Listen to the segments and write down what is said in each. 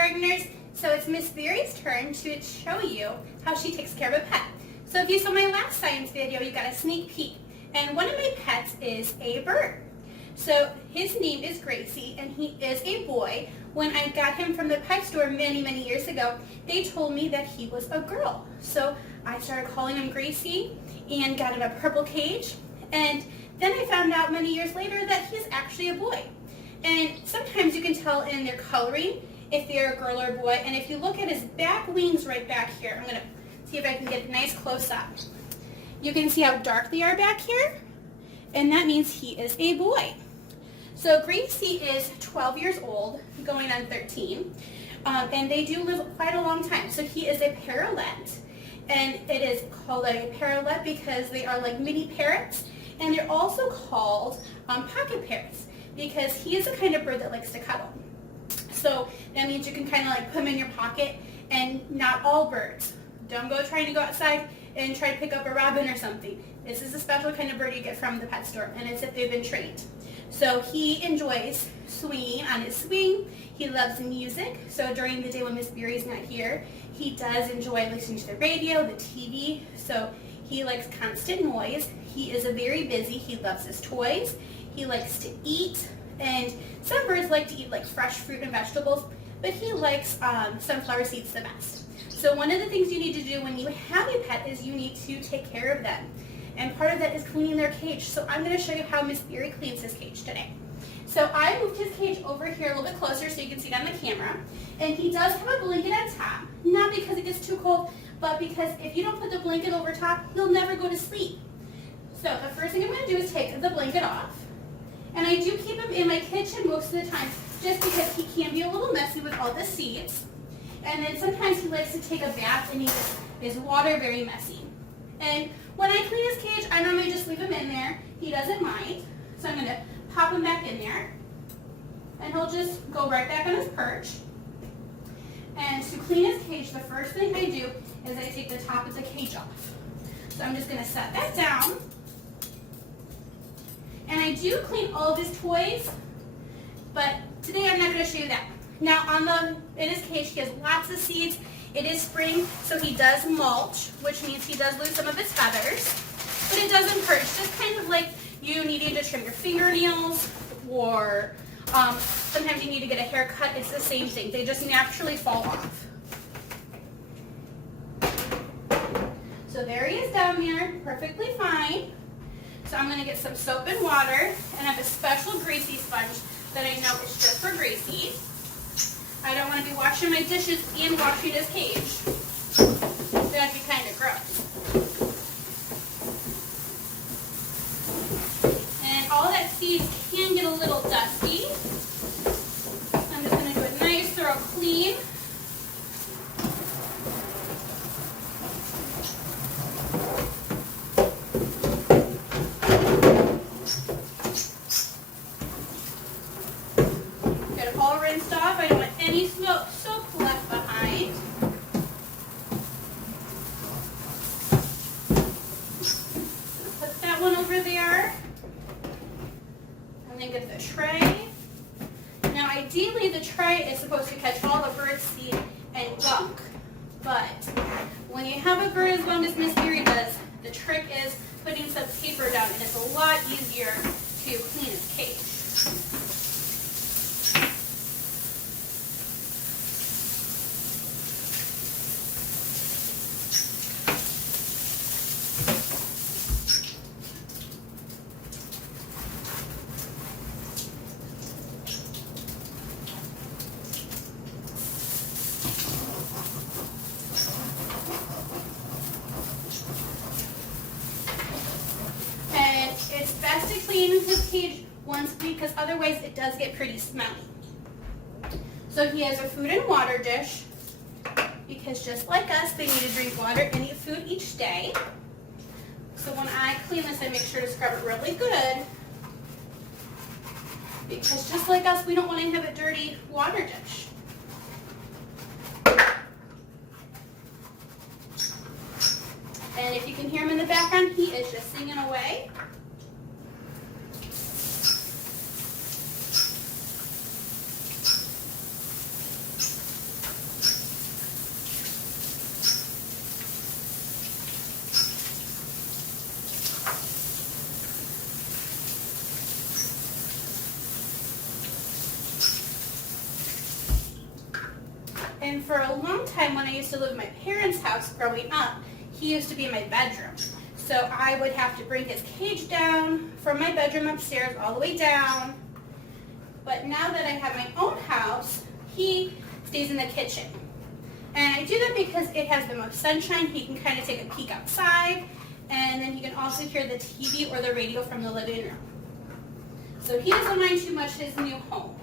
gardeners. So it's Miss Beery's turn to show you how she takes care of a pet. So if you saw my last science video, you got a sneak peek. And one of my pets is a bird. So his name is Gracie, and he is a boy. When I got him from the pet store many, many years ago, they told me that he was a girl. So I started calling him Gracie and got him a purple cage. And then I found out many years later that he's actually a boy. And sometimes you can tell in their coloring if they're a girl or a boy. And if you look at his back wings right back here, I'm going to see if I can get a nice close-up. You can see how dark they are back here, and that means he is a boy. So Gracie is 12 years old, going on 13, and they do live quite a long time. So he is a parrot, and it is called a parrot because they are like mini parrots, and they're also called pocket parrots because he is the kind of bird that likes to cuddle. So that means you can kind of like put him in your pocket, and not all birds. Don't go trying to go outside and try to pick up a robin or something. This is a special kind of bird you get from the pet store, and it's if they've been trained. So he enjoys swinging on his swing. He loves music. So during the day when Miss Beery's not here, he does enjoy listening to the radio, the TV. So he likes constant noise. He is very busy. He loves his toys. He likes to eat. And some birds like to eat like fresh fruit and vegetables, but he likes sunflower seeds the best. So one of the things you need to do when you have a pet is you need to take care of them. And part of that is cleaning their cage. So I'm going to show you how Miss Beery cleans his cage today. So I moved his cage over here a little bit closer so you can see it on the camera. And he does have a blanket on top, not because it gets too cold, but because if you don't put the blanket over top, he'll never go to sleep. So the first thing I'm going to do is take the blanket off. And I do keep him in my kitchen most of the time just because he can be a little messy with all the seeds. And then sometimes he likes to take a bath and his water very messy. And when I clean his cage, I normally just leave him in there. He doesn't mind. So I'm going to pop him back in there. And he'll just go right back on his perch. And to clean his cage, the first thing I do is I take the top of the cage off. So I'm just going to set that down. And I do clean all of his toys, but today I'm not going to show you that. Now in his cage, he has lots of seeds. It is spring, so he does mulch, which means he does lose some of his feathers, but it doesn't hurt. It's just kind of like you needing to trim your fingernails, or sometimes you need to get a haircut. It's the same thing. They just naturally fall off. So there he is down there, perfectly fine. So I'm going to get some soap and water, and I have a special Gracie sponge that I know is just for Gracie. I don't want to be washing my dishes and washing his cage. That'd be kind of gross. And all that seed can get a little dusty. I'm just going to do a nice thorough clean. Get it all rinsed off. I don't want any soap left behind. Put that one over there. And then get the tray. Now ideally the tray is supposed to catch all the bird seed and gunk. But when you have a bird as long as Miss Beery does, the trick is putting some paper down, and it's a lot easier to clean his cage. It's best to clean his cage once a week because otherwise it does get pretty smelly. So he has a food and water dish because just like us, they need to drink water and eat food each day. So when I clean this, I make sure to scrub it really good because just like us, we don't want to have a dirty water dish. And if you can hear him in the background, he is just singing away. And for a long time when I used to live in my parents' house growing up, he used to be in my bedroom. So I would have to bring his cage down from my bedroom upstairs all the way down. But now that I have my own house, he stays in the kitchen. And I do that because it has the most sunshine. He can kind of take a peek outside, and then he can also hear the TV or the radio from the living room. So he doesn't mind too much his new home.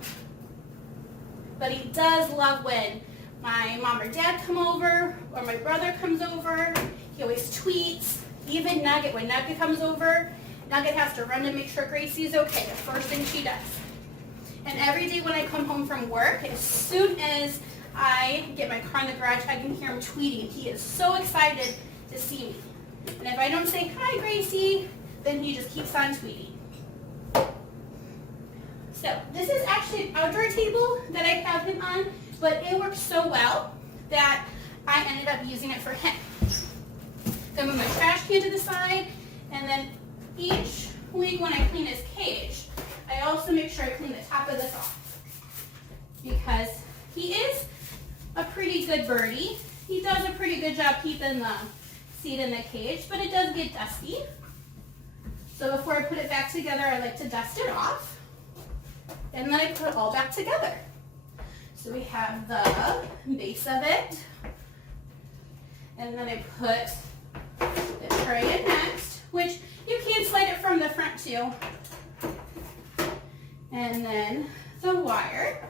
But he does love when my mom or dad come over, or my brother comes over. He always tweets. Even Nugget, when Nugget comes over, Nugget has to run to make sure Gracie's okay, the first thing she does. And every day when I come home from work, as soon as I get my car in the garage, I can hear him tweeting. He is so excited to see me. And if I don't say, "Hi, Gracie," then he just keeps on tweeting. So this is actually an outdoor table that I have him on, but it works so well that I ended up using it for him. So I move my trash can to the side, and then each week when I clean his cage, I also make sure I clean the top of this off, because he is a pretty good birdie. He does a pretty good job keeping the seed in the cage, but it does get dusty. So before I put it back together, I like to dust it off, and then I put it all back together. So we have the base of it, and then I put the tray in next, which you can slide it from the front too. And then the wire.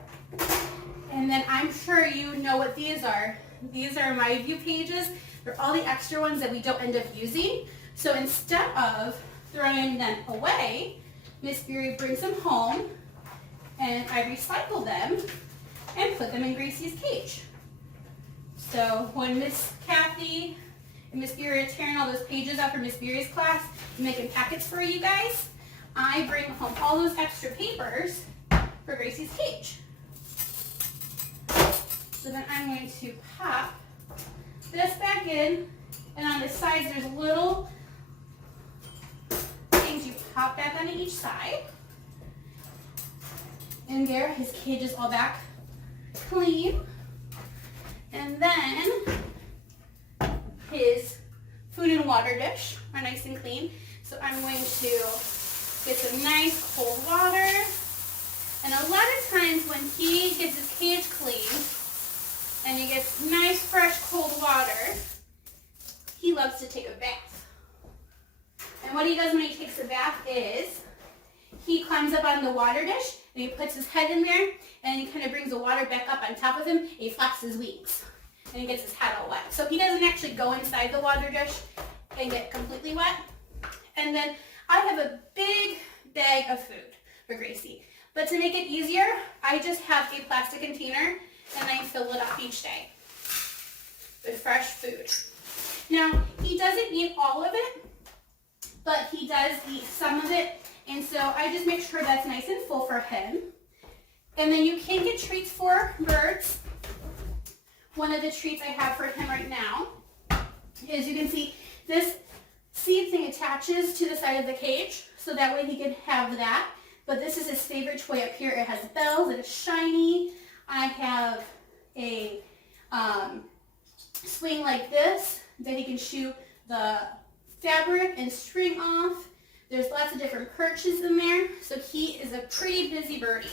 And then I'm sure you know what these are. These are my view pages. They're all the extra ones that we don't end up using. So instead of throwing them away, Miss Beery brings them home, and I recycle them and put them in Gracie's cage. So when Miss Kathy and Miss Beery are tearing all those pages out for Miss Beery's class and making packets for you guys, I bring home all those extra papers for Gracie's cage. So then I'm going to pop this back in, and on the sides there's little things you pop back onto each side. And there, his cage is all back clean. And then his food and water dish are nice and clean. So I'm going to get some nice cold water. And a lot of times when he gets his cage cleaned and he gets nice fresh cold water, he loves to take a bath. And what he does when he takes a bath is he climbs up on the water dish and he puts his head in there, and he kind of brings the water back up on top of him, and he flaps his wings and he gets his head all wet. So he doesn't actually go inside the water dish and get completely wet. And then I have a big bag of food for Gracie. But to make it easier, I just have a plastic container and I fill it up each day with fresh food. Now, he doesn't eat all of it, but he does eat some of it. And so I just make sure that's nice and full for him. And then you can get treats for birds. One of the treats I have for him right now is, you can see this seed thing attaches to the side of the cage, so that way he can have that. But this is his favorite toy up here. It has bells, it is shiny. I have a swing like this that he can shoot the fabric and string off. There's lots of different perches in there, so he is a pretty busy birdie.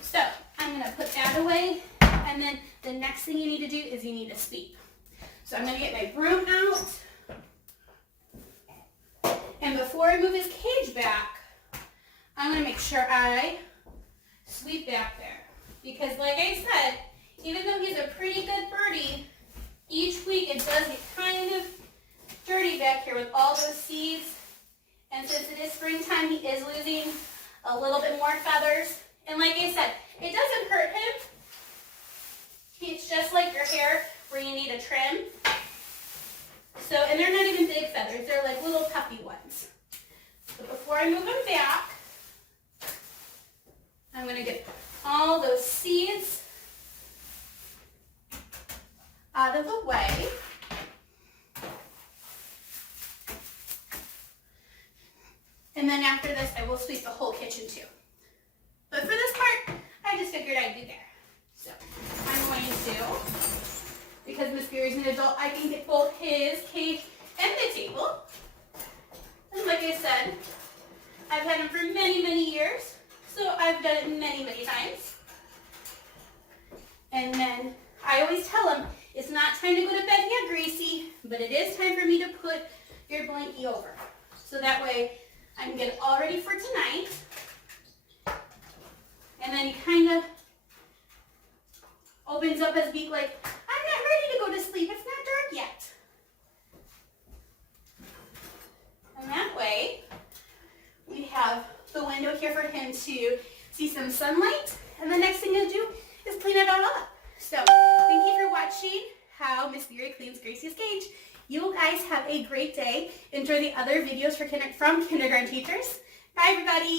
So I'm going to put that away, and then the next thing you need to do is you need to sweep. So I'm going to get my broom out, and before I move his cage back, I'm going to make sure I sweep back there. Because like I said, even though he's a pretty good birdie, each week it does get kind of dirty back here with all those seeds. And since it is springtime, he is losing a little bit more feathers. And like I said, it doesn't hurt him. It's just like your hair where you need a trim. So, and they're not even big feathers. They're like little puffy ones. So before I move him back, I'm going to get all those seeds out of the way. And then after this, I will sweep the whole kitchen too. But for this part, I just figured I'd do there. So I'm going to an adult, I can get both his cage and the table. And like I said, I've had him for many, many years, so I've done it many, many times. And then I always tell him, it's not time to go to bed yet, Gracie, but it is time for me to put your blankie over. So that way I can get it all ready for tonight. And then he kind of opens up his beak like, I'm not ready to go to sleep. It's not dark yet. And that way, we have the window here for him to see some sunlight. And the next thing to do is clean it all up. So, thank you for watching how Miss Beery cleans Gracie's cage. You guys have a great day. Enjoy the other videos from kindergarten teachers. Bye, everybody.